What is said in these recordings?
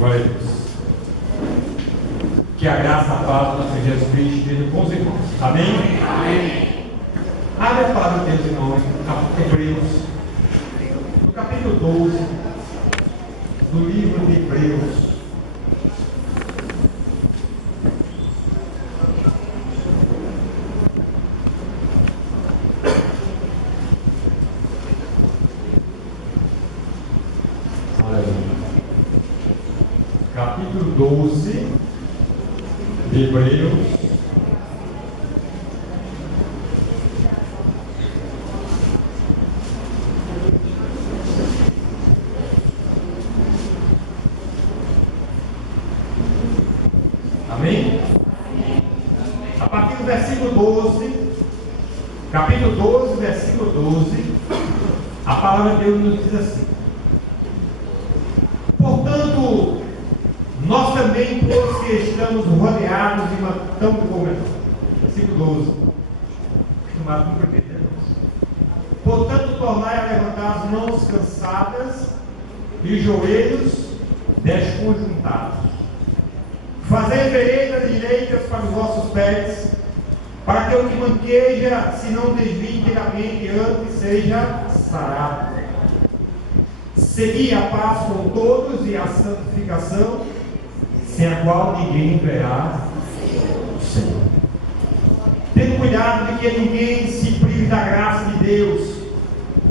Glória a Deus. Que a graça, a paz do Senhor Jesus Cristo esteja com os irmãos. Amém? Amém. Abre a palavra de Deus, irmãos, no Hebreus, no capítulo 12, do livro de Hebreus. Capítulo 12 de Hebreus. Amém? A partir do versículo 12, capítulo 12, versículo 12, a palavra de Deus nos diz assim: portanto, nós também, todos que estamos rodeados de uma tão cobertura. Versículo 12. Acostumado com o primeiro, né, irmãos? Portanto, tornai a levantar as mãos cansadas e os joelhos desconjuntados. Fazei veredas direitas para os vossos pés, para que o que manqueja se não desvie inteiramente, antes seja sarado. Segui a paz com todos e a santificação, sem a qual ninguém verá o Senhor. Tendo cuidado de que ninguém se prive da graça de Deus,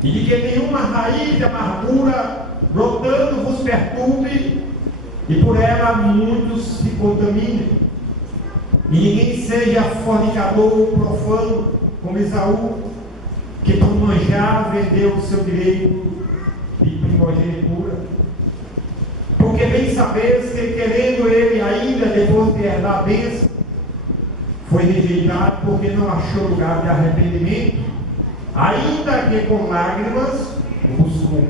e de que nenhuma raiz de amargura brotando vos perturbe, e por ela muitos se contaminem. E ninguém seja fornicador ou profano, como Esaú, que por manjar vendeu o seu direito de primogenitura. Porque bem sabeis que, querendo ele ainda depois de herdar a bênção, foi rejeitado porque não achou lugar de arrependimento, ainda que com lágrimas o buscou.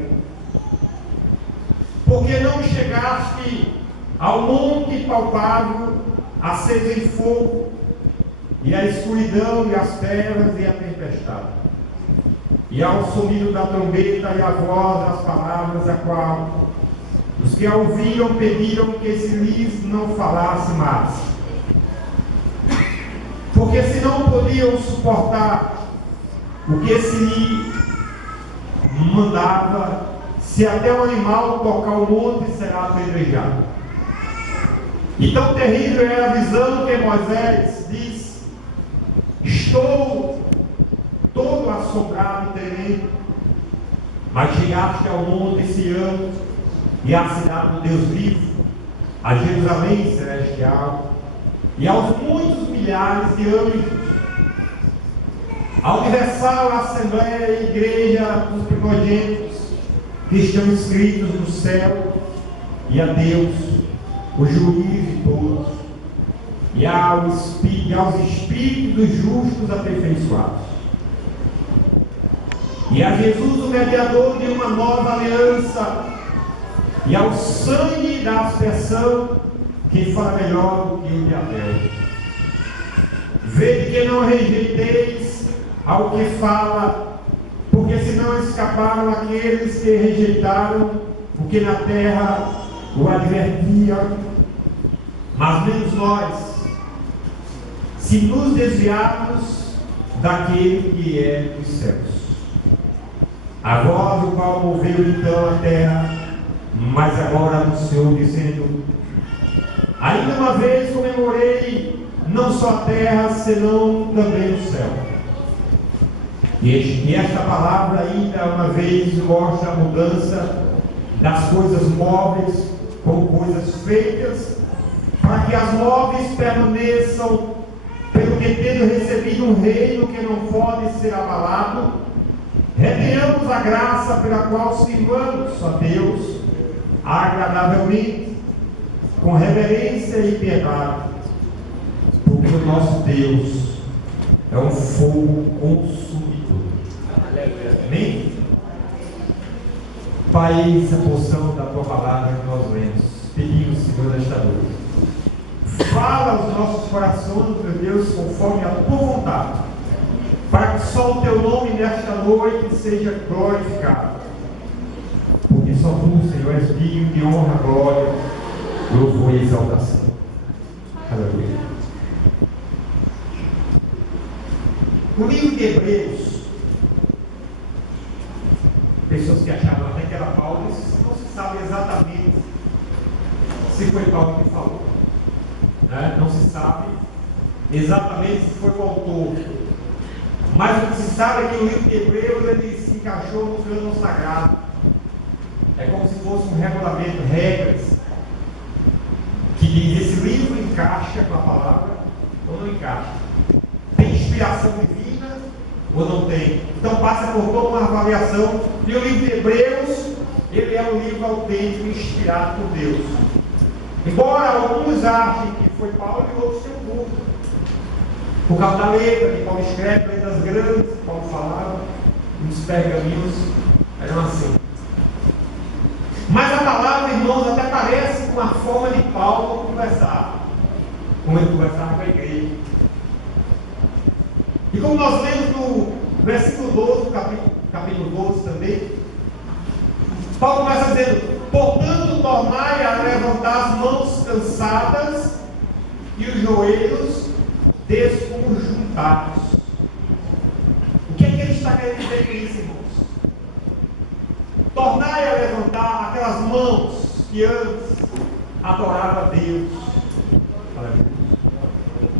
Porque não chegaste ao monte palpável, aceso em fogo, e a escuridão, e as trevas, e a tempestade, e ao sonido da trombeta, e a voz das palavras, a qual os que a ouviam pediram que se lhes não falasse mais, porque se não podiam suportar o que se lhe mandava, se até o animal tocar o monte, será apedrejado. E tão terrível era a visão que Moisés diz: estou todo assombrado e tremendo. Mas chegaste ao monte Sião, e à cidade do Deus vivo, a Jerusalém celestial, e aos muitos milhares de anjos, a universal assembleia e igreja dos primogênitos que estão inscritos no céu, e a Deus, o juiz de todos, e aos espíritos dos justos aperfeiçoados, e a Jesus, o mediador de uma nova aliança, e ao sangue da aspersão, que fala melhor do que o de Abel. Vede que não rejeiteis ao que fala, porque senão escaparam aqueles que rejeitaram o que na terra o advertia, mas menos nós, se nos desviarmos daquele que é dos céus. A voz o qual moveu então a terra, mas agora anunciou, dizendo: ainda uma vez comemorei não só a terra, senão também o céu. E esta palavra ainda uma vez mostra a mudança das coisas móveis com coisas feitas, para que as móveis permaneçam, pelo que tendo recebido um reino que não pode ser abalado, retenhamos a graça pela qual sirvamos a Deus agradavelmente, com reverência e piedade, porque o nosso Deus é um fogo consumidor. Amém? Pai, essa porção da tua palavra que nós lemos, pedimos, Senhor, nesta noite, fala aos nossos corações, meu Deus, conforme a tua vontade, para que só o teu nome nesta noite seja glorificado, porque só tu, Senhor, és digno de honra, glória louvor e exaltação. Aleluia. O livro de Hebreus, pessoas que achavam até que era Paulo, não se sabe exatamente se foi Paulo que falou, né? Não se sabe exatamente se foi o autor, mas o que se sabe é que o livro de Hebreus ele se encaixou no plano sagrado. É como se fosse um regulamento, regras, que diz: esse livro encaixa com a palavra ou não encaixa, tem inspiração divina ou não tem. Então passa por toda uma avaliação. E o livro de Hebreus, ele é um livro autêntico, inspirado por Deus. Embora alguns achem que foi Paulo e outros tenham dúvida, por causa da letra que Paulo escreve, letras grandes que Paulo falava, nos pergaminhos eram assim. Mas a palavra, irmãos, até parece com a forma de Paulo conversar, como ele conversava com a igreja. E como nós lemos no versículo 12, capítulo 12 também, Paulo começa dizendo: portanto, tornai a levantar as mãos cansadas e os joelhos desconjuntados. O que é que ele está querendo dizer com isso, irmãos? Tornai a levantar aquelas mãos que antes adoravam a Deus,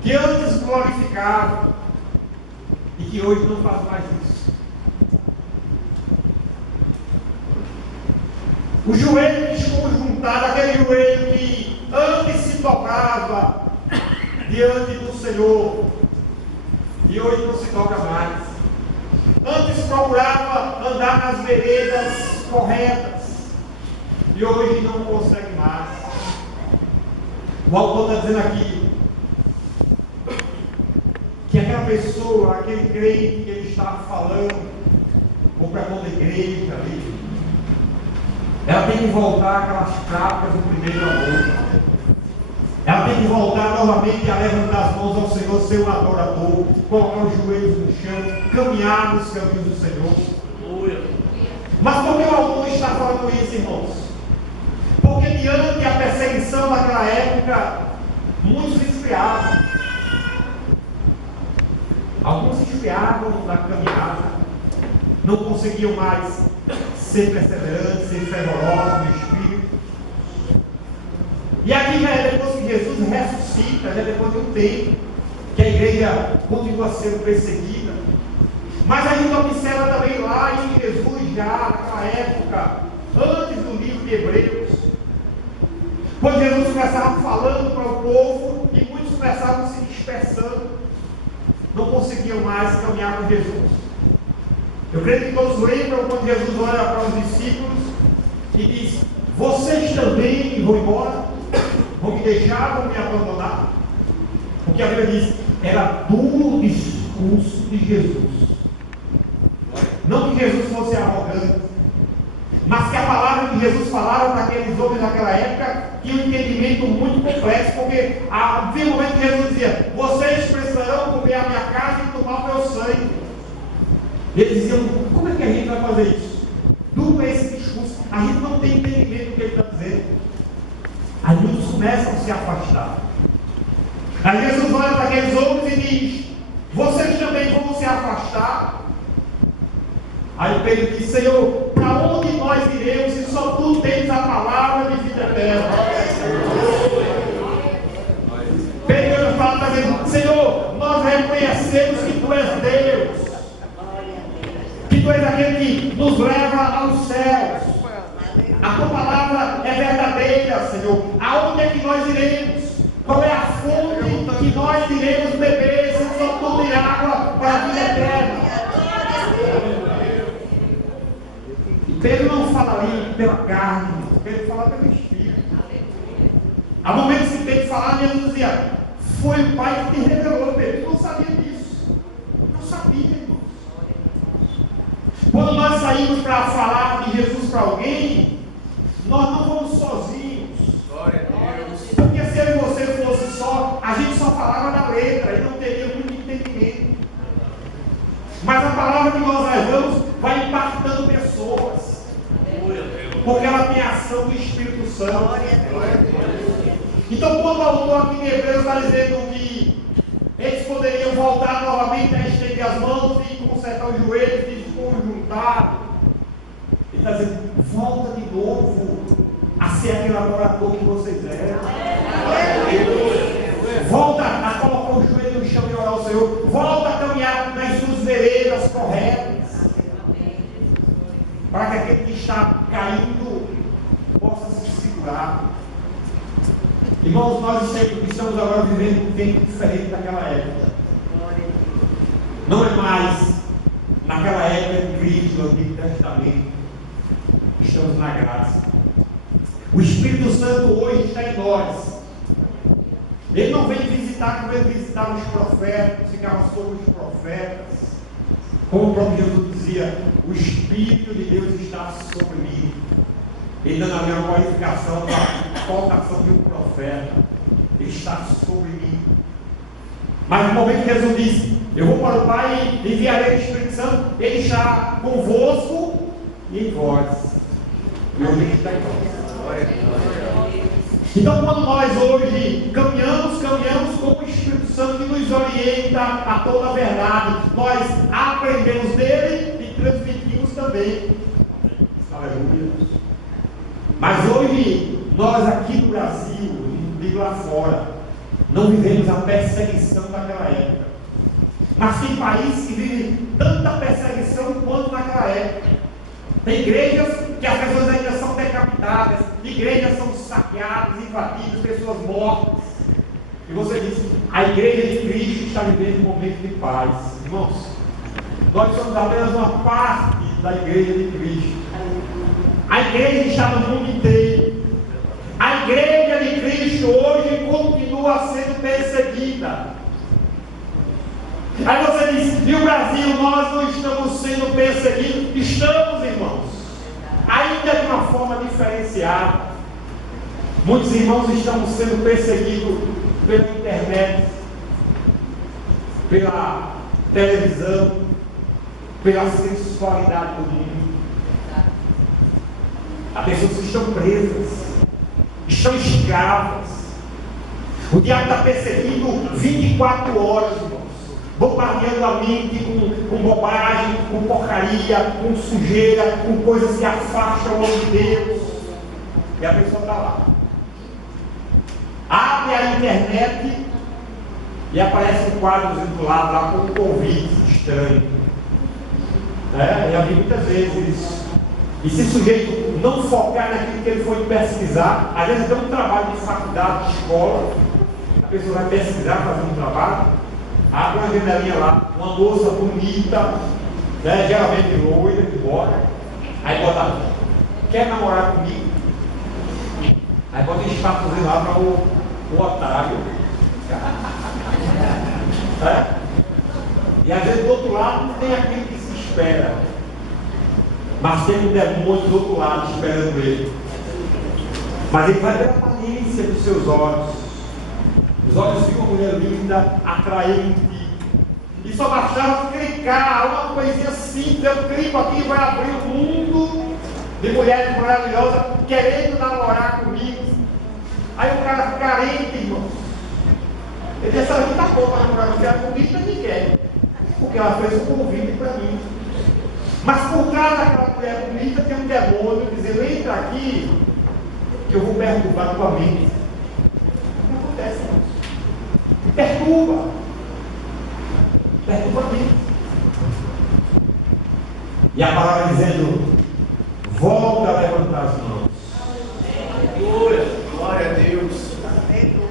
que antes glorificavam e que hoje não faz mais isso. O joelho desconjuntado, aquele joelho que antes se dobrava diante do Senhor e hoje não se dobra mais. Antes procurava andar nas veredas corretas e hoje não consegue mais. O autor está dizendo aqui que aquela pessoa, aquele crente que ele estava falando, ou para toda a igreja ali, ela tem que voltar àquelas práticas do primeiro amor. Ela tem que voltar novamente a levantar as mãos ao Senhor, ser um adorador, colocar os joelhos no chão, caminhar nos caminhos do Senhor. Mas por que o autor está falando isso, irmãos? Porque diante da perseguição daquela época, muitos se esfriavam. Alguns se esfriavam na caminhada, não conseguiam mais ser perseverantes, ser fervorosos no Espírito. E aqui já é depois que Jesus ressuscita, já é depois de um tempo que a igreja continua sendo perseguida. Mas a gente observa também lá em Jesus, já naquela época, antes do livro de Hebreus, quando Jesus começava falando para o povo e muitos começavam se dispersando, não conseguiam mais caminhar com Jesus. Eu creio que todos lembram quando Jesus olha para os discípulos e diz: vocês também vão embora? Vão me deixar, vão me abandonar? Porque a Bíblia diz: era duro o discurso de Jesus. Não que Jesus fosse arrogante, mas que a palavra que Jesus falava para aqueles homens naquela época tinha um entendimento muito complexo, porque havia um momento que Jesus dizia: vocês precisarão comer a minha carne e tomar o meu sangue. Eles diziam: como é que a gente vai fazer isso? Duro é esse discurso, a gente não tem entendimento do que ele está dizendo. Aí muitos começam a se afastar. Aí Jesus olha para aqueles homens e diz: vocês também vão se afastar? Aí Pedro diz: Senhor, para onde nós iremos se só tu tens a palavra de vida eterna? Pedro fala, está dizendo: Senhor, nós reconhecemos que tu és Deus, que tu és aquele que nos leva aos céus. A tua palavra é verdadeira, Senhor. Aonde é que nós iremos? Qual é a fonte que nós iremos beber se só tu tem água para a vida eterna? Pedro não fala ali pela carne, Pedro fala pelo Espírito. Há momentos que Pedro falava e Jesus dizia: foi o Pai que te revelou. Pedro, tu não sabia disso. Não sabia, irmãos. Quando nós saímos para falar de Jesus para alguém, nós não vamos sozinhos. Glória a Deus. Porque se eu e você fosse só, a gente só falava da letra e não teria muito entendimento. Mas a palavra que nós levamos vai impactando pessoas, porque ela tem a ação do Espírito Santo. Então, quando o autor aqui em Hebreus está dizendo que eles poderiam voltar novamente a estender as mãos e consertar os joelhos e se conjuntar, ele está dizendo: volta de novo a ser aquele adorador que vocês eram. Volta a colocar o joelho no chão e orar ao Senhor. Volta a caminhar nas suas veredas corretas, para que aquele que está caindo possa se segurar. Irmãos, nós estamos agora vivendo um tempo diferente daquela época. Não é mais naquela época de Cristo, do Antigo Testamento. Estamos na graça. O Espírito Santo hoje está em nós. Ele não vem visitar como ele visitava os profetas, ficava sobre os profetas. Como o próprio Jesus dizia: o Espírito de Deus está sobre mim. Ele dando a minha qualificação para a colocação de um profeta. Ele está sobre mim. Mas no momento que Jesus disse: eu vou para o Pai e enviarei o Espírito Santo, ele está convosco e em vós. E hoje ele está em nós. Então, quando nós hoje caminhamos com o Espírito Santo que nos orienta a toda a verdade, nós aprendemos dele e transmitimos também. Aleluia. Mas hoje, nós aqui no Brasil, e lá fora, não vivemos a perseguição daquela época. Mas tem países que vivem tanta perseguição quanto naquela época. Tem igrejas que as pessoas ainda são decapitadas, igrejas são saqueadas, invadidas, pessoas mortas. E você diz: a igreja de Cristo está vivendo um momento de paz. Irmãos, nós somos apenas uma parte da igreja de Cristo. A igreja está no mundo inteiro. A igreja de Cristo hoje continua sendo perseguida. Aí você diz: e o Brasil, nós não estamos sendo perseguidos? Estamos, irmãos, ainda de uma forma diferenciada. Muitos irmãos estão sendo perseguidos pela internet, pela televisão, pela sensualidade do mundo. As pessoas estão presas, estão escravas. O diabo está perseguindo 24 horas, irmãos, bombardeando a mente com bobagem, com porcaria, com sujeira, com coisas que afastam o homem de Deus. E a pessoa está lá. Abre a internet e aparece um quadro do lado lá com um convite estranho. E eu vi muitas vezes isso. E se o sujeito não focar naquilo que ele foi pesquisar, às vezes tem um trabalho de faculdade, de escola, a pessoa vai pesquisar, fazer um trabalho, abre uma janelinha lá, uma moça bonita, geralmente loira, de bora, aí bota: quer namorar comigo? Aí bota um status lá para o otário. E às vezes do outro lado não tem aquilo que se espera. Mas tem um demônio do outro lado esperando ele. Mas ele vai ver a aparência dos seus olhos. Os olhos de uma mulher linda, atraente. E só bastava clicar, uma coisinha simples. Eu clico aqui e vai abrir um mundo de mulheres maravilhosas querendo namorar comigo. Aí o cara carente, irmãos. Ele disse: essa aqui está boa para namorar comigo, ela convite, mas ninguém quer. Porque ela fez um convite para mim. Mas por trás daquela mulher bonita tem um demônio dizendo: entra aqui, que eu vou perturbar tua mente. Não acontece, irmãos. Perturba a mente. E a palavra dizendo: volta a levantar as mãos. Glória a Deus.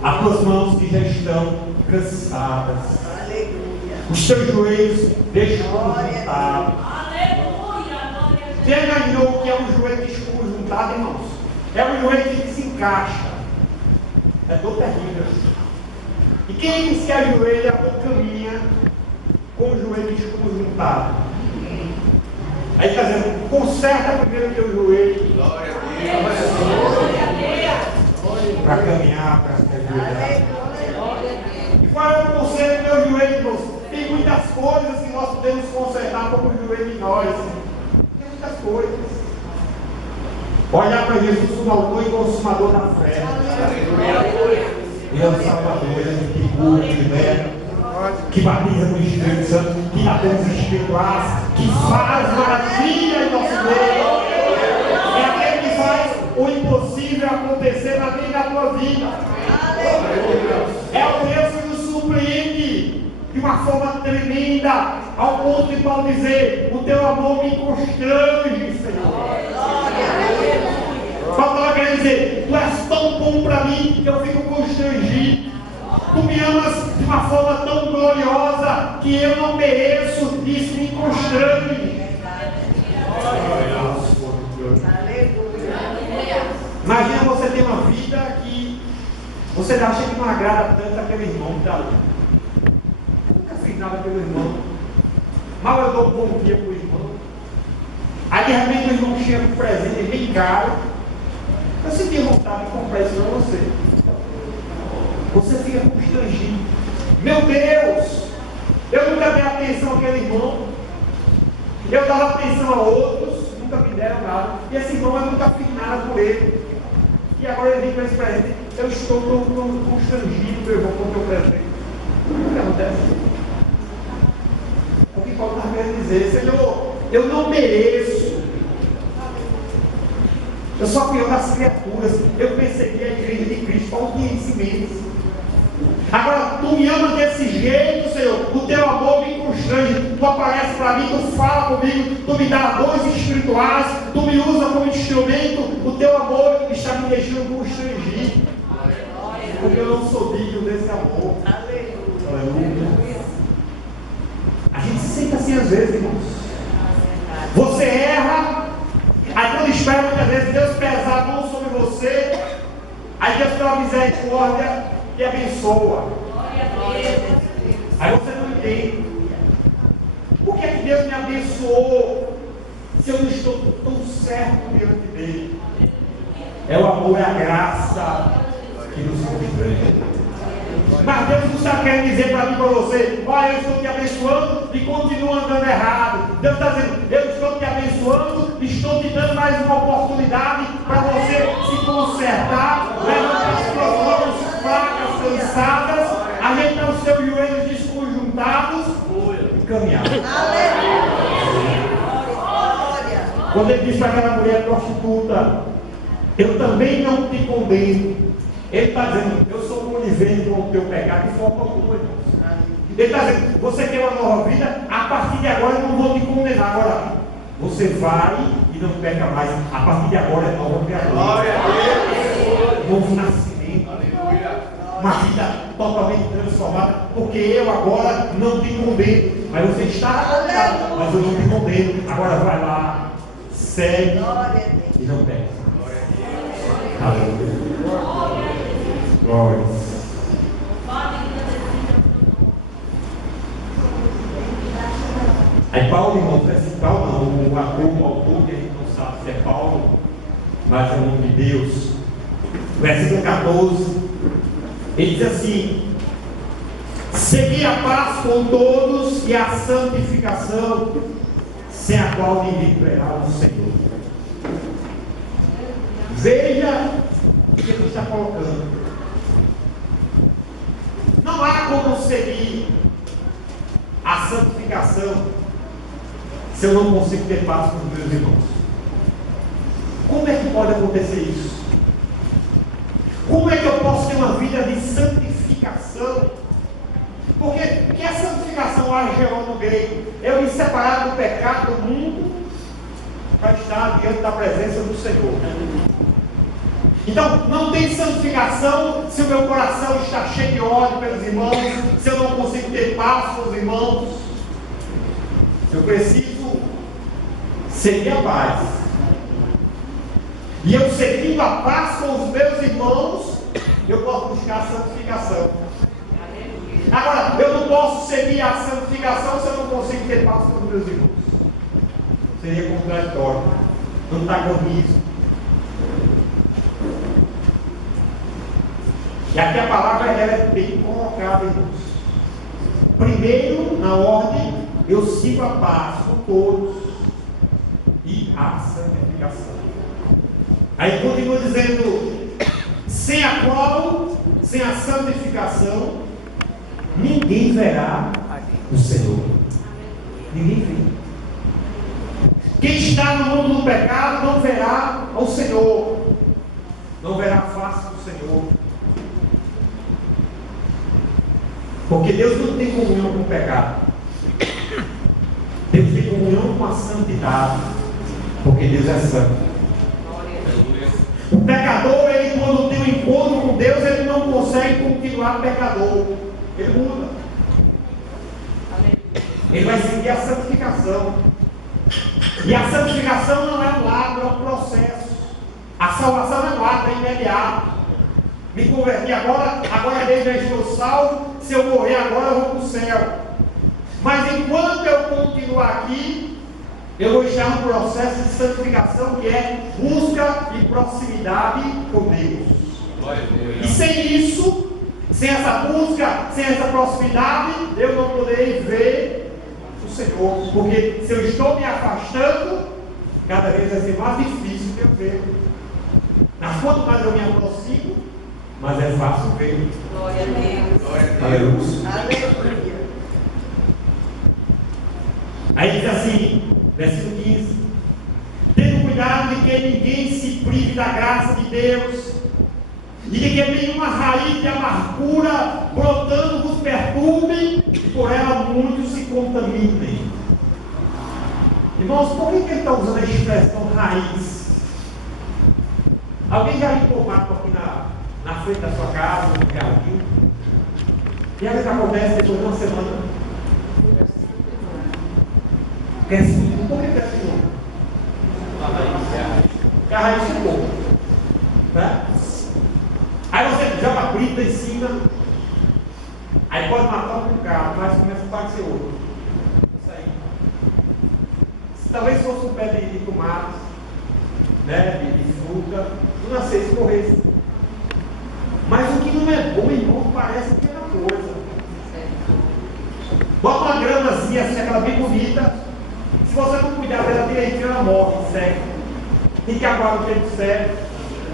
As tuas mãos que já estão cansadas. Os teus joelhos deixam juntados. Você imaginou que é um joelho desconjuntado, irmãos? É um joelho que se encaixa. É dor terrível. E quem se ajoelha ou caminha com o joelho desconjuntado? Aí está dizendo: conserta primeiro o teu joelho. Glória a Deus. Para caminhar, para se ajoelhar. E qual é o conselho do teu joelho, irmãos? Tem muitas coisas que nós podemos consertar como o joelho de nós. Muitas coisas. Olhar para Jesus, o autor e consumador da fé. Aleluia. Ele é o Salvador, ele é que cura, que liberta, que batiza com o Espírito Santo, que dá dons espirituais, que faz maravilha em nosso meio. É aquele que faz o impossível acontecer na minha e na tua vida. É o Deus que nos surpreende de uma forma tremenda, ao ponto de Paulo dizer: o teu amor me constrange, Senhor. Paulo estava querendo dizer: tu és tão bom para mim que eu fico constrangido. Tu me amas de uma forma tão gloriosa que eu não mereço, e isso me constrange. Imagina você ter uma vida que você acha que não agrada tanto aquele irmão que está ali. Nunca fiz nada pelo irmão. Mal eu dou um bom dia para o irmão. Aí de repente o irmão chega com um presente bem caro. Eu senti vontade de comprar isso para você. Você fica constrangido. Meu Deus! Eu nunca dei atenção àquele irmão. Eu dava atenção a outros, nunca me deram nada. E esse irmão eu nunca fiz nada por ele. E agora ele vem com esse presente. Eu estou constrangido, meu irmão, com o teu presente. O que acontece? O que Paulo está querendo dizer? Senhor, eu não mereço. Eu sou a pior das criaturas. Eu persegui a igreja de Cristo. Paulo tinha ensinamentos. Agora, tu me amas desse jeito, Senhor. O teu amor me constrange. Tu aparece para mim, tu fala comigo, tu me dá dons espirituais, tu me usa como instrumento. O teu amor está me deixando constrangido. Porque eu não sou digno desse amor. Aleluia. A gente se sente assim às vezes, irmãos. Você erra, aí quando espera muitas vezes Deus pesar a mão sobre você, aí Deus pela misericórdia e abençoa. Aí você não entende. Por que é que Deus me abençoou se eu não estou tão certo diante dele? É o amor e a graça que nos constrange. Mas Deus não está querendo dizer para mim e para você: olha, eu estou te abençoando e continua andando errado. Deus está dizendo: eu estou te abençoando, estou te dando mais uma oportunidade para você se consertar, levantar as suas mãos fracas, cansadas, ajeitar os seus joelhos desconjuntados e caminhar. Quando ele diz para aquela mulher prostituta: eu também não te condeno. Ele está dizendo: eu sou conivente com o teu pecado de forma alguma, irmãos. Ele está dizendo: você quer uma nova vida? A partir de agora eu não vou te condenar. Agora, você vai e não peca mais. A partir de agora é nova criatura. Novo nascimento. Uma vida totalmente transformada. Porque eu agora não te condeno. Mas você está condenado, mas eu não te condeno. Agora vai lá, segue e não peca. Aleluia. Glória. Aí Paulo, irmãos, esse Paulo não, o autor, que a gente não sabe se é Paulo, mas é o nome de Deus. Versículo 14, ele diz assim: segui a paz com todos e a santificação, sem a qual ninguém verá o Senhor. Veja o que ele está colocando. Não há como seguir a santificação se eu não consigo ter paz com os meus irmãos. Como é que pode acontecer isso? Como é que eu posso ter uma vida de santificação? Porque que a santificação argeou no grego? Eu me separar do pecado do mundo para estar diante da presença do Senhor. Então, não tem santificação se o meu coração está cheio de ódio pelos irmãos, se eu não consigo ter paz com os irmãos. Eu preciso seguir a paz. E eu seguindo a paz com os meus irmãos, eu posso buscar a santificação. Agora, eu não posso seguir a santificação se eu não consigo ter paz com os meus irmãos. Seria contraditório. Antagonismo. E aqui a palavra ela é bem colocada, irmãos. Primeiro, na ordem, eu sigo a paz com todos e a santificação. Aí continua dizendo: sem sem a santificação, ninguém verá o Senhor. Ninguém vê. Quem está no mundo do pecado não verá ao Senhor. Não verá a face do Senhor. Porque Deus não tem comunhão com o pecado. Deus tem comunhão com a santidade. Porque Deus é santo. O pecador, ele quando tem um encontro com Deus, ele não consegue continuar pecador. Ele muda. Ele vai seguir a santificação. E a santificação não é um ato, é um processo. A salvação é um ato, é imediato. Me converti agora desde já estou salvo. Se eu morrer agora, eu vou para o céu. Mas enquanto eu continuar aqui, eu vou estar no processo de santificação, que é busca e proximidade com Deus. E sem isso, sem essa busca, sem essa proximidade, eu não poderei ver o Senhor. Porque se eu estou me afastando, cada vez vai ser mais difícil de eu ver. Mas quanto mais eu me aproximo, mais é fácil ver. Glória a Deus. Aleluia. Aleluia. Aí diz assim, versículo 15: tendo cuidado de que ninguém se prive da graça de Deus, e de que nenhuma raiz de amargura brotando vos perturbe, e por ela muitos se contaminem. Irmãos, por que ele está usando a expressão raiz? Alguém já limpou o mato aqui na frente da sua casa, no jardim? E aí o que acontece depois de uma semana? Cresce muito. Por que cresce muito? Porque a raiz ficou. Né? Aí você joga a brita em cima. Aí pode matar um bocado, mas começa a aparecer outro. Isso aí. Se talvez fosse um pé de tomate, né, de fruta, não nascesse e morresse. Mas o que não é bom, irmão, parece pequena coisa. Bota uma gramazinha assim, aquela bem bonita. Se você não cuidar dela direitinho, ela morre, seca. Tem que aguardar o tempo certo.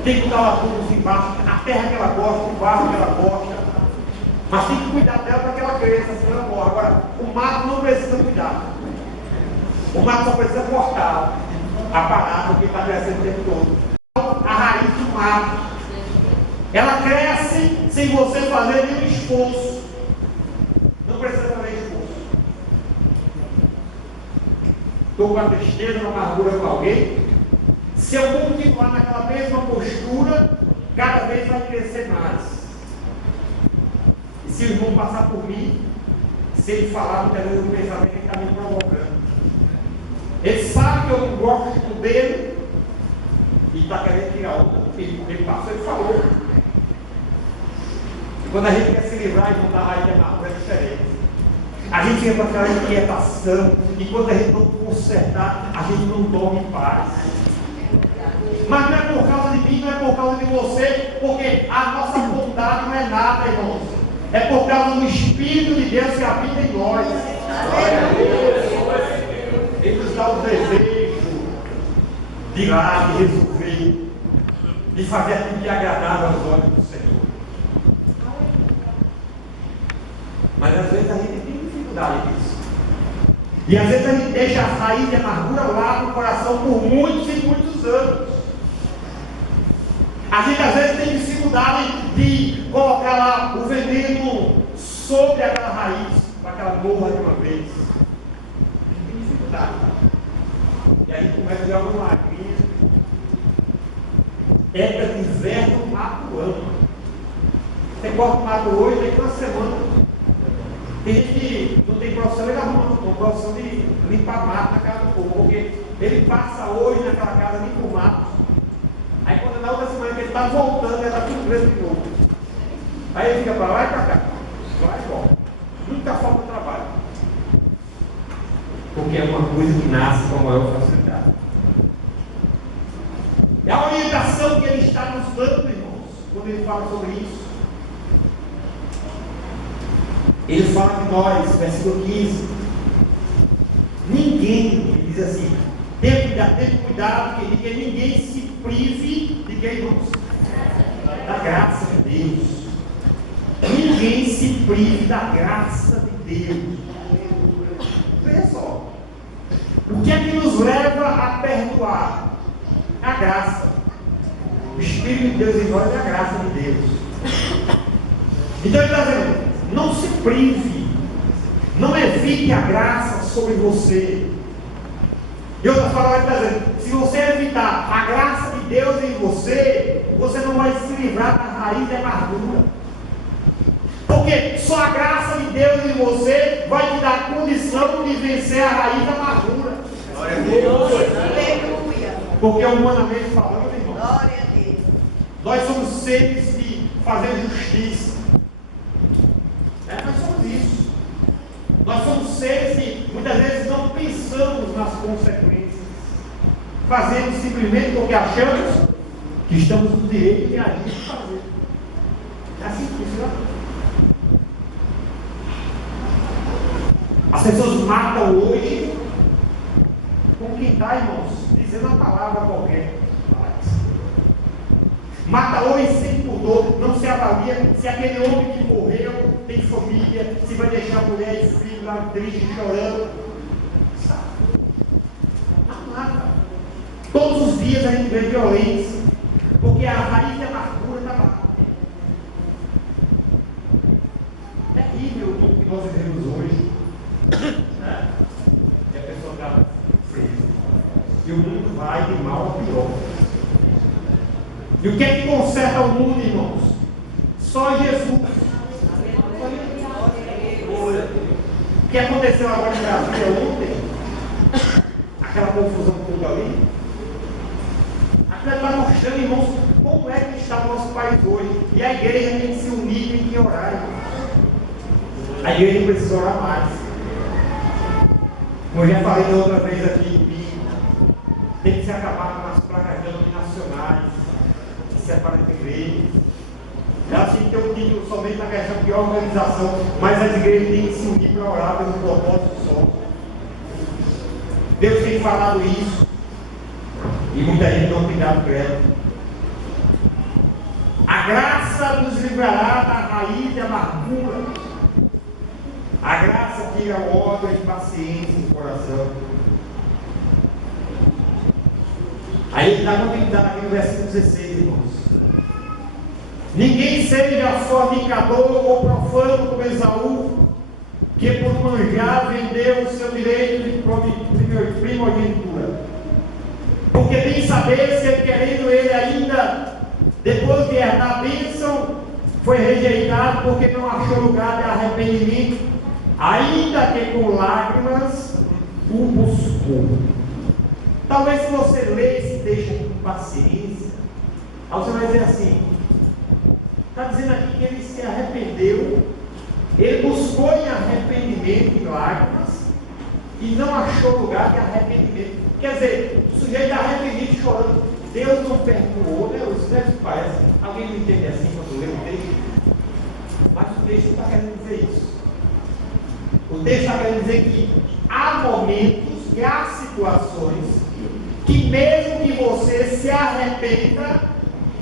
Tem que botar o adubo embaixo, a terra que ela gosta, o barro que ela gosta. Mas tem que cuidar dela para que ela cresça, senão ela morre. Agora, o mato não precisa cuidar. O mato só precisa cortar a parada, porque está crescendo o tempo todo. A raiz do mato, ela cresce sem você fazer nenhum esforço. Não precisa fazer esforço. Estou com a tristeza, uma amargura com alguém. Se eu continuar naquela mesma postura, cada vez vai crescer mais. E se o irmão passar por mim, se ele falar, muitas vezes eu vou pensar que ele está me provocando. Ele sabe que eu não gosto dele e está querendo tirar outra comigo, porque ele passou e falou. Quando a gente quer se livrar e não dar raiz de amargura, é diferente. A gente fica com aquela inquietação, e quando a gente não consertar, a gente não dorme em paz. Mas não é por causa de mim, não é por causa de você, porque a nossa bondade não é nada, irmãos. É por causa do Espírito de Deus que habita em nós. Ele nos dá o desejo de ir lá, de resolver, de fazer aquilo que é agradável aos olhos do Senhor. Mas às vezes a gente tem dificuldade disso. E às vezes a gente deixa a raiz de amargura lá no coração por muitos e muitos anos. A gente às vezes tem dificuldade de colocar lá o veneno sobre aquela raiz, para que ela morra de uma vez. A gente tem dificuldade. E aí começa a jogar uma crise. Época de inverno, o mato ama. Você corta o mato hoje, daqui uma semana. Tem gente que não tem profissão, ele arruma uma profissão de limpar mato na casa do povo, porque ele passa hoje naquela casa limpa o mato. Aí quando na outra semana que ele está voltando, ele está tudo preso de novo. Aí ele fica para lá e para cá. Vai e volta. Nunca falta trabalho. Porque é uma coisa que nasce com a maior facilidade. É a orientação que ele está nos dando, irmãos, quando ele fala sobre isso. Ele fala de nós, versículo 15. Ninguém, ele diz assim, tenha cuidado de que ninguém se prive de quem, irmãos? Da graça de Deus. ninguém se prive da graça de Deus. Veja só. O que é que nos leva a perdoar? A graça. O Espírito de Deus em nós é a graça de Deus. Então ele está dizendo, não se prive, não evite a graça sobre você. E outras palavras, ele está dizendo, se você evitar a graça de Deus em você, você não vai se livrar da raiz da amargura. Porque só a graça de Deus em você vai te dar a condição de vencer a raiz da amargura. Glória a Deus. Aleluia. Porque humanamente falando, irmão, Glória a Deus. nós somos seres de fazer justiça. Nós somos isso. Nós somos seres que muitas vezes não pensamos nas consequências. Fazemos simplesmente porque achamos que estamos no direito de agir e fazer. É assim que funciona. As pessoas matam hoje com quem está, irmãos, dizendo uma palavra qualquer. Mata hoje sem pudor, não se avalia se aquele homem que morreu tem família, se vai deixar a mulher e filho lá triste, chorando. Não mata. Todos os dias a gente vê violência, porque a raiz da amargura está lá. É terrível o que nós vivemos hoje. Né? E a pessoa está presa. E o mundo vai de mal a pior. E o que é que conserta o mundo, irmãos? Só Jesus. O que aconteceu agora em Brasília ontem? Aquela confusão toda ali. Aquilo está mostrando, irmãos, como é que está o nosso país hoje. E a igreja tem que se unir, tem que orar, irmãos. A igreja precisa orar mais. Como eu já falei da outra vez aqui, tem que se acabar com as placas denominacionais que separam as igrejas. Elas têm que ter um título somente na questão de organização, mas as igrejas têm que se unir para orar pelo propósito só. Deus tem falado isso e muita gente não tem dado crédito. A graça nos livrará da raiz de amargura. A graça tira o ódio e paciência do coração. Aí ele dá continuidade aqui no versículo 16, irmãos. Ninguém seja fornicador ou profano como Esaú, que por manjar vendeu o seu direito de primogenitura. Porque bem saber se querendo ele ainda, depois de herdar a bênção, foi rejeitado porque não achou lugar de arrependimento, ainda que com lágrimas o buscou. Talvez se você lê e se deixa com paciência, aí você vai dizer assim, está dizendo aqui que ele se arrependeu, ele buscou em arrependimento, em lágrimas, e não achou lugar de arrependimento. Quer dizer, o sujeito arrependido chorando, Deus não perdoou, né? Isso deve parece. Alguém não entende assim quando lê o texto? Mas o texto não está querendo dizer isso. O texto está querendo dizer que há momentos e há situações que mesmo que você se arrependa,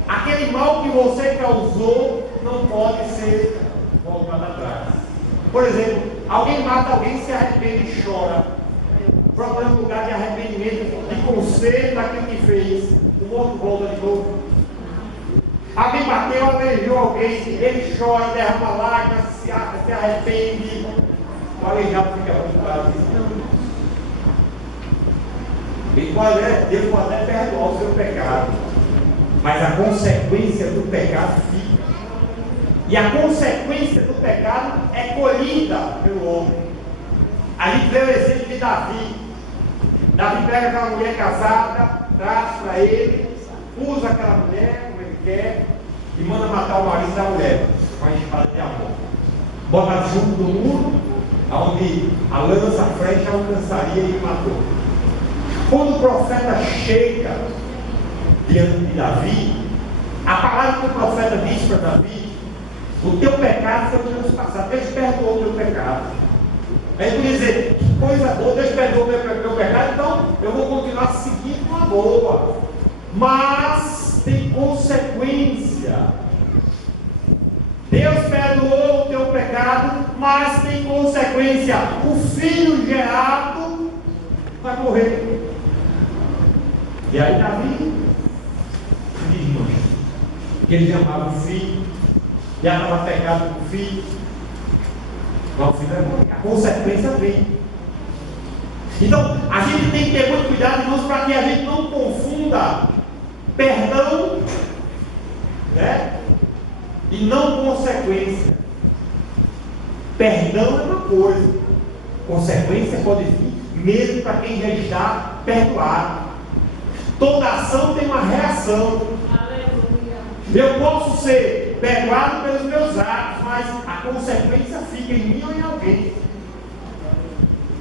aquele mal que você causou não pode ser voltado atrás. Por exemplo, alguém mata alguém, se arrepende e chora, procurando lugar de arrependimento, de conserto daquilo que fez. O morto volta de novo. Alguém bateu, aleijou alguém, ele chora, derrama lágrimas, se arrepende. O aleijado fica voltado. Deus pode até perdoar o seu pecado, mas a consequência do pecado fica. E a consequência do pecado é colhida pelo homem. A gente vê o exemplo de Davi. Davi pega aquela mulher casada, traz para ele, usa aquela mulher como ele quer e manda matar o marido da mulher com a espada de amor. Bota junto do muro, onde a lança à frente alcançaria e matou. Quando o profeta chega diante de Davi, a palavra que o profeta diz para Davi: o teu pecado foi transpassado, Deus perdoou o teu pecado. Aí ele dizer, que coisa boa, Deus perdoou o meu pecado, então eu vou continuar seguindo uma boa. Mas tem consequência. Deus perdoou o teu consequência, o filho gerado vai morrer. E aí Davi desmancha, porque ele amava o filho, já estava pegado com o filho, mas o filho vai morrer. A consequência vem. Então, a gente tem que ter muito cuidado, irmãos, para que a gente não confunda perdão, né, e não consequência. Perdão é uma coisa, consequência pode vir mesmo para quem já está perdoado. Toda ação tem uma reação. Eu posso ser perdoado pelos meus atos, mas a consequência fica em mim ou em alguém.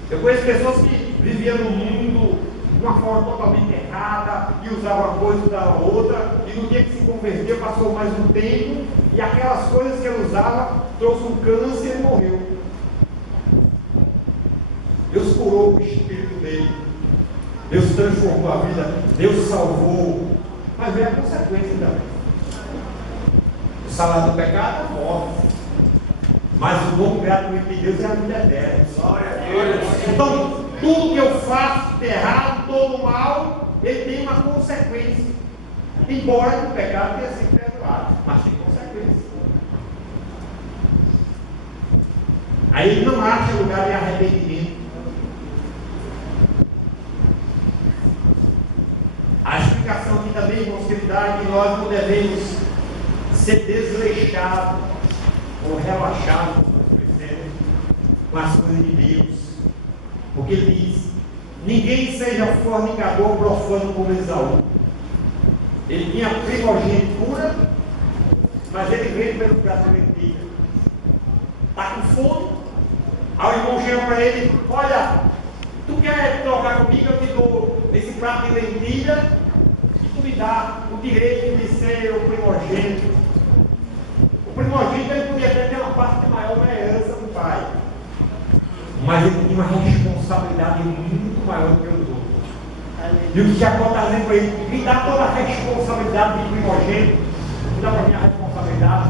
Eu conheço pessoas que viviam no mundo de uma forma totalmente errada e usavam uma coisa da outra, e no dia que se converteu passou mais um tempo e aquelas coisas que ele usava trouxe um câncer e morreu. Deus curou o espírito dele, Deus transformou a vida, Deus salvou, mas veio a consequência também. O salário do pecado é a morte, mas o dom gratuito de Deus é a vida eterna. Glória a Deus. Então, tudo que eu faço de errado, todo mal, ele tem uma consequência. Embora o pecado tenha sido perdoado, mas tem consequência. Aí ele não acha lugar de arrependimento. A explicação aqui também, irmãos, que ele dá é que nós não devemos ser desleixados ou relaxados com as coisas de Deus. Porque ele diz: ninguém seja fornicador profano como Esaú. Ele tinha primogenitura, mas ele veio pelo prato de lentilha. Está com fome? Aí o irmão chega para ele: olha, tu quer trocar comigo? Eu te dou esse prato de lentilha e tu me dá o direito de ser o primogênito. O primogênito ele podia até ter uma parte maior na herança do pai, mas ele tinha uma responsabilidade muito maior do que os outros. E o que Jacó está dizendo para ele: me dá toda a responsabilidade de primogênito, me dá para mim a responsabilidade.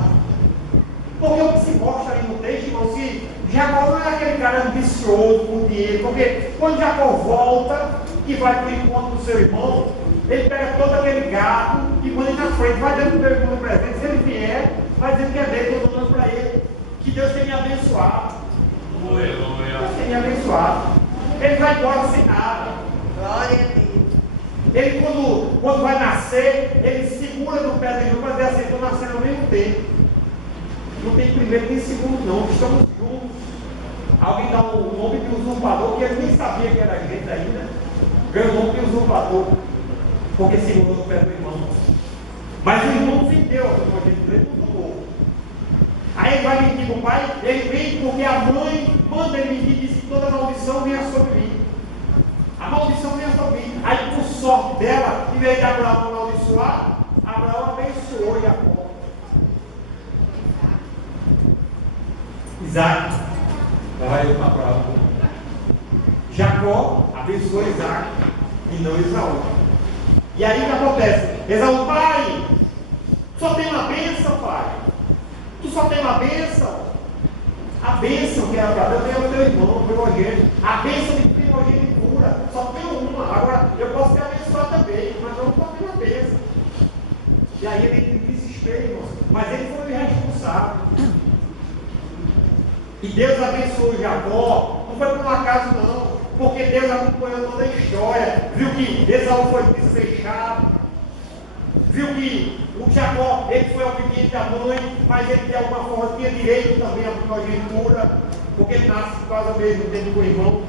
Porque o que se mostra ali no texto, irmão, se Jacó não é aquele cara ambicioso por dinheiro, porque quando Jacó volta e vai para o encontro do seu irmão, ele pega todo aquele gado e manda na frente, vai dando para o irmão presente. Se ele vier, vai dizendo que é dele, eu estou dando para ele, que Deus tem me abençoado. Deus tem me abençoado. Ele vai embora sem nada. Glória a Deus. Ele, quando vai nascer, ele segura no pé do irmão para dizer assim: estou nascendo ao mesmo tempo. Não tem primeiro nem segundo, não. Estamos juntos. Alguém dá o nome de usurpador, que ele nem sabia que era gente ainda. Ganhou o nome de usurpador, porque segurou no pé do irmão. Mas o irmão vendeu a primogenitura, ele não tomou. Aí ele vai mentir com o pai, ele vem porque a mãe manda ele mentir e diz que toda maldição venha sobre mim. A maldição venha sobre mim. Aí, por sorte dela, em vez de Abraão amaldiçoar, Abraão abençoou Jacó. Isaac, vai eu para a prova. Jacó abençoou Isaac e não Esaú. E aí o que acontece? Esaú: pai, só tem uma bênção, pai. Tu só tem uma bênção. A bênção que era para Deus é o teu irmão, o primogênito. A bênção de primogenitura, só tem uma. Agora, eu posso te abençoar também, mas eu não posso ter uma bênção. E aí ele entra em desespero, irmãos. Mas ele foi o irresponsável. E Deus abençoou Jacó, não foi por um acaso não, porque Deus acompanhou toda a história, viu que Esaú foi desfechado, viu que o Jacó, ele foi obediente da mãe, mas ele de alguma forma tinha direito também à primogenitura, porque ele nasce quase ao mesmo tempo com o irmão,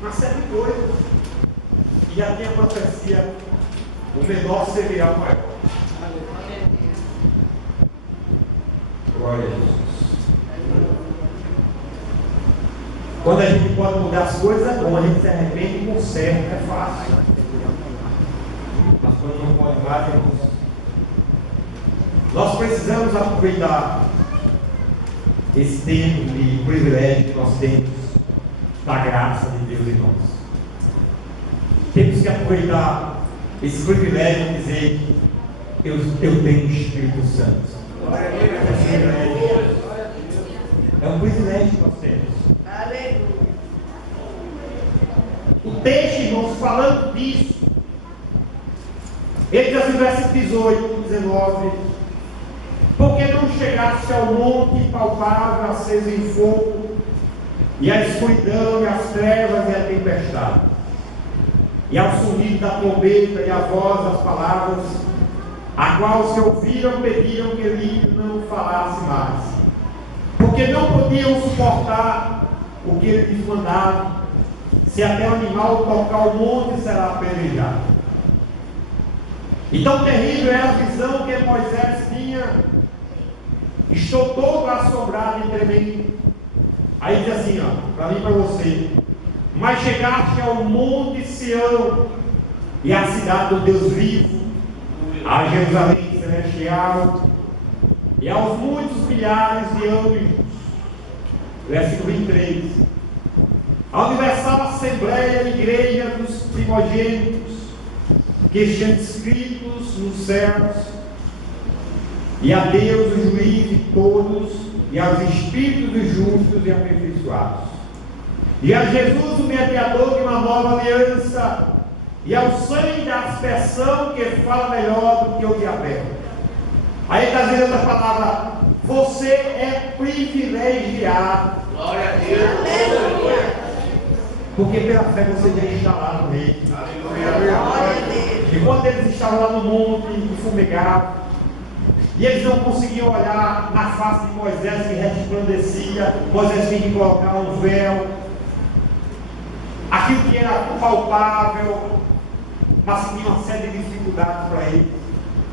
uma série de coisas. E já tinha a profecia: o menor será o maior. Glória a Jesus. Quando a gente pode mudar as coisas, é bom, a gente se arrepende e conserta, é fácil. Mas quando não pode mais, nós precisamos aproveitar esse tempo de privilégio que nós temos da graça de Deus em nós. Temos que aproveitar esse privilégio de dizer: eu tenho o Espírito Santo. É um privilégio que nós temos. Aleluia. O texto, irmãos, falando disso, ele diz assim, versículo 18, 19: porque não chegaste ao monte palpável, aceso em fogo, e a escuridão, e as trevas, e a tempestade, e ao sonido da trombeta, e a voz das palavras, a qual se ouviram, pediram que ele não falasse mais, porque não podiam suportar o que ele lhes mandava. Se até o animal tocar o monte, será apedrejado. Então terrível é a visão que Moisés tinha. Estou todo assombrado e tremendo. Aí diz assim, para mim e para você: mas chegaste ao monte Sião, e à cidade do Deus vivo, a Jerusalém celestial, e aos muitos milhares de anjos. Versículo 23. A universal assembleia, igreja dos primogênitos, que estão escritos nos céus, e a Deus, o juiz de todos, e aos espíritos dos justos e aperfeiçoados, e a Jesus, o mediador de uma nova aliança, e ao sangue da aspersão, que fala melhor do que o de Abel. Aí está dizendo outra palavra: você é privilegiado. Glória a Deus. Aleluia. Porque pela fé você já está lá no rei. Aleluia. Glória a Deus. E quando eles estavam lá no monte e fumegavam, e eles não conseguiam olhar na face de Moisés que resplandecia, Moisés tinha que colocar um véu, aquilo que era palpável, mas tinha uma série de dificuldades para ele.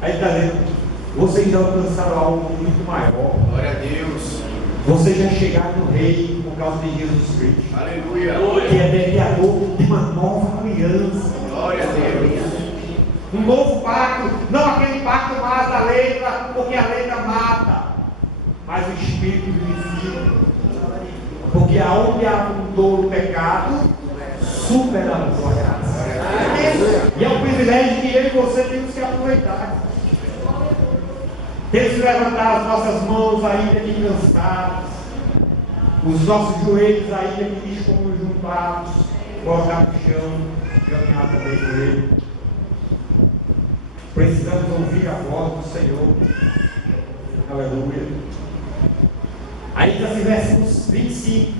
Aí ele está dizendo: vocês já alcançaram algo muito maior. Glória a Deus. Vocês já chegaram no rei por causa de Jesus Cristo, Aleluia. que é mediador de uma nova aliança. Glória a Deus. Um novo pacto, não aquele pacto mais da letra, porque a letra mata, mas o Espírito vivifica. Porque aonde abundou o pecado, superabundou a graça. E é um privilégio que eu e você temos que aproveitar. Temos que levantar as nossas mãos ainda que cansados, os nossos joelhos ainda que desconjuntados, colocar no chão, caminhar também com ele. Precisamos ouvir a voz do Senhor. Aleluia. Aí diz assim, versículo 25: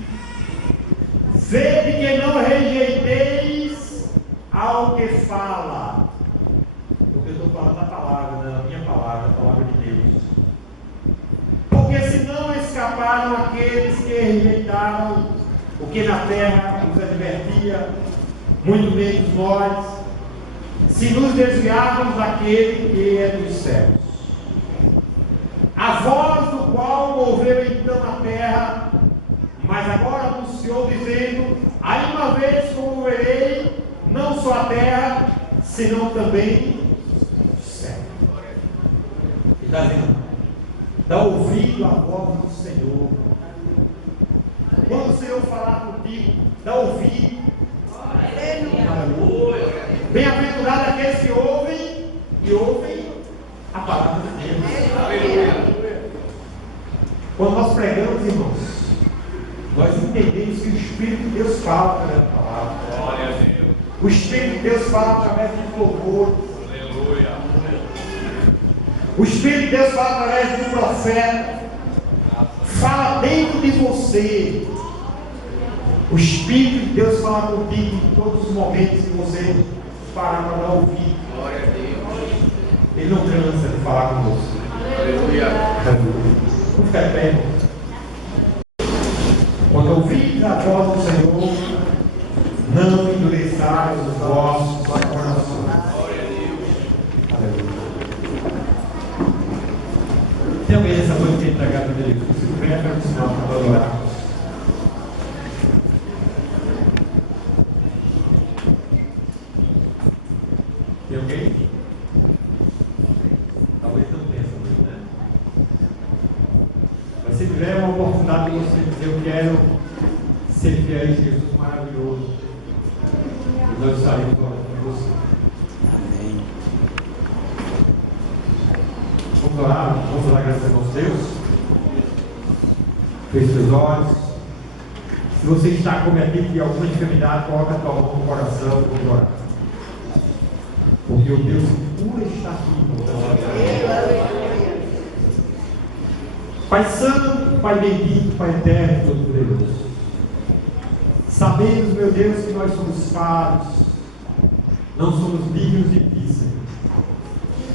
vede que não rejeiteis ao que fala. Porque eu estou falando da palavra, da minha palavra, a palavra de Deus. Porque se não escaparam aqueles que rejeitaram o que na terra nos advertia, muito menos nós, se nos desviarmos daquele que é dos céus. A voz do qual moveu então a terra, mas agora anunciou dizendo: aí uma vez comoverei não só a terra, senão também o céu. Ele está dizendo: dá ouvido à voz do Senhor. Quando o Senhor falar contigo, dá ouvido. Aleluia. Bem-aventurado aqueles que ouvem a palavra de Deus. Aleluia. Quando nós pregamos, irmãos, nós entendemos que o Espírito de Deus fala através da palavra. Glória a Deus. O Espírito de Deus fala através de louvor. Aleluia. O Espírito de Deus fala através do profeta. Fala dentro de você. O Espírito de Deus fala contigo em todos os momentos que você parar para dar ouvido. Glória a Deus. Ele não cansa de falar com você. Aleluia. Vamos ficar de pé, irmãos. Quando ouvis a voz do Senhor, não endureçais os vossos corações. Glória a Deus. Aleluia. Tem alguém nessa noite que entregar para Deus? Se tiver, pega o sinal para adorar. Tem alguém? Talvez não tenha essa noite, né? Mas se tiver uma oportunidade de você dizer: eu quero ser fiel a Jesus maravilhoso, e nós estaremos orando por você. Amém. Vamos orar, vamos dar graças a Deus. Feche seus olhos. Se você está cometido de alguma enfermidade, coloca a tua mão no coração e vamos orar. Porque o Deus que cura está aqui. Pai Santo, Pai bendito, Pai eterno, Todo-Poderoso. Sabemos, meu Deus, que nós somos falhos, não somos dignos de ti, Senhor.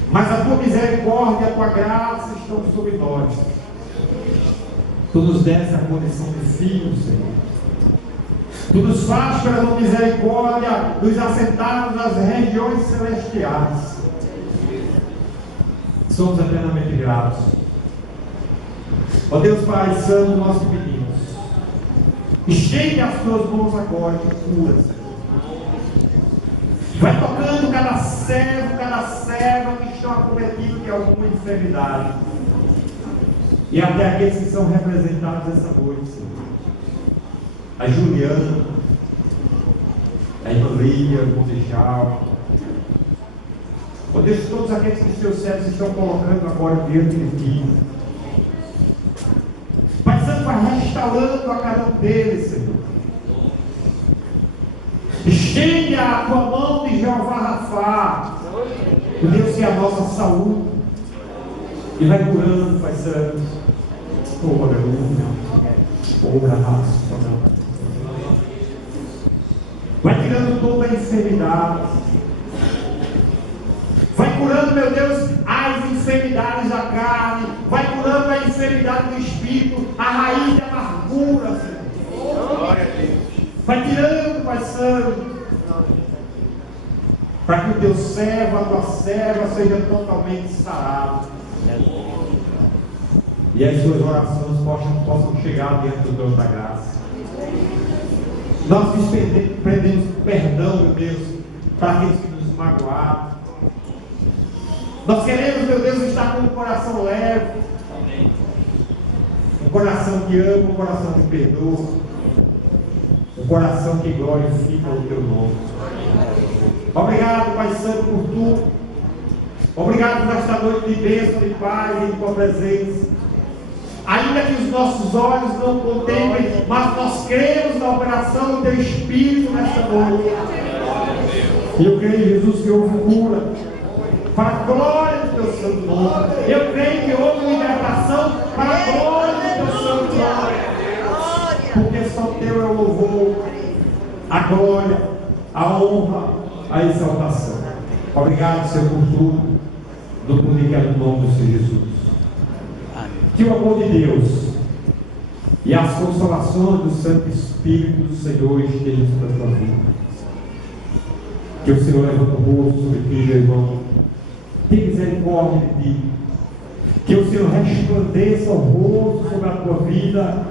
Mas a tua misericórdia e a tua graça estão sobre nós. Tu nos deste a condição de filho, Senhor. Tu nos faz, pela tua misericórdia, nos assentarmos nas regiões celestiais. Somos eternamente gratos. Ó Deus Pai Santo, nós te pedimos. Estende as tuas mãos agora e cura, Senhor. Vai tocando cada servo, cada serva que estão acometidos de alguma enfermidade. E até aqueles que são representados essa noite, Senhor. A Juliana, a irmã Lídia, o irmão Deixal. Ó Deus, todos aqueles que os teus servos estão colocando agora diante de ti. Pai Santo, vai restaurando a cada um deles, Senhor. Estende a tua mão de Jeová Rafá, o Deus que é a nossa saúde, e vai curando, Pai Santo. Oh, aleluia. Oh, graça. Vai tirando toda a enfermidade. Vai curando, meu Deus, as enfermidades da carne. Vai curando a enfermidade do espírito, a raiz da amargura, Senhor. Glória a Deus. Vai tirando, Pai Santo, para que o teu servo, a tua serva seja totalmente sarado. E as suas orações possam chegar diante do trono da graça. Nós pedimos perdão, meu Deus, para aqueles que nos magoaram. Nós queremos, meu Deus, estar com um coração leve, um coração que ama, um coração que perdoa, um coração que glorifica o teu nome. Obrigado, Pai Santo, por tudo. Obrigado por esta noite de bênção, de paz e de tua presença. Ainda que os nossos olhos não contemplem, mas nós cremos na operação do teu Espírito nesta noite. E eu creio, Jesus, que houve cura para a glória do teu santo nome. Eu creio que houve libertação para a glória do teu santo nome. Porque só teu é o louvor, a glória, a honra, a exaltação. Obrigado, Senhor, por tudo, do poder que é no nome do Senhor Jesus. Que o amor de Deus e as consolações do Santo Espírito do Senhor estejam sobre a tua vida. Que o Senhor levante o rosto sobre ti, meu irmão. Tenha misericórdia de ti. Que o Senhor resplandeça o rosto sobre a tua vida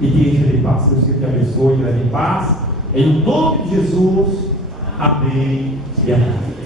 e te encha de paz. Que o Senhor te abençoe e leve em paz. Em nome de Jesus. Amém e amém.